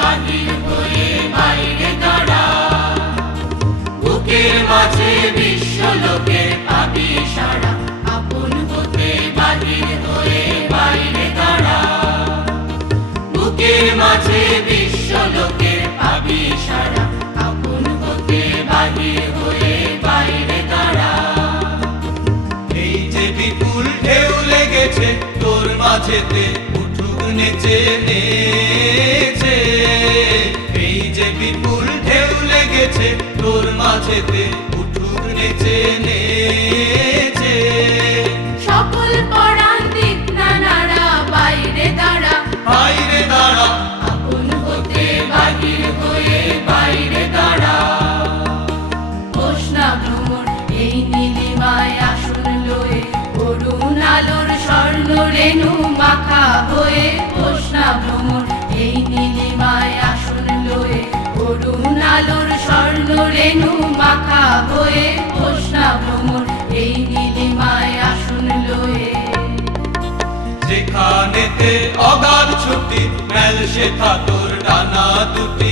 বাহির হয়ে বাইরে দাঁড়া, বুকের মাঝে বিশ্বলোকে পাবি সাড়া, আপন হতে বাহির হয়ে বাইরে দাঁড়া, বুকের মাঝে বিশ্বলোকে পাবি সাড়া, আপন হতে বাহির হয়ে বাইরে দাঁড়া। এই যে বিপুল ঢেউ লেগেছে তোর মাঝেতে, উঠুক নেচে নেচে। এই যে বিপুল ঢেউ লেগেছে তোর মাঝেতে, উঠুক নেচে নেচে। সকল পরাণ দিক না নাড়া, বাইরে দাঁড়া, বাইরে দাঁড়া, আপন হতে বাহির হয়ে বাইরে দাঁড়া। হোস না ভ্রমর এই নীলিমায় আসন লয়ে, অরুণ আলোর স্বর্ণ রেণু মাখা হয়ে। হোস না ভ্রমর এই নীলিমায় আসন লয়ে, অরুণ আলোর স্বর্ণ রেণু মাখা হয়ে। হোস না ভ্রমর এই নীলিমায় আসন লয়ে। যেখানেতে অগাধ ছুটি মেল শেখা তোর ডানা দুটি,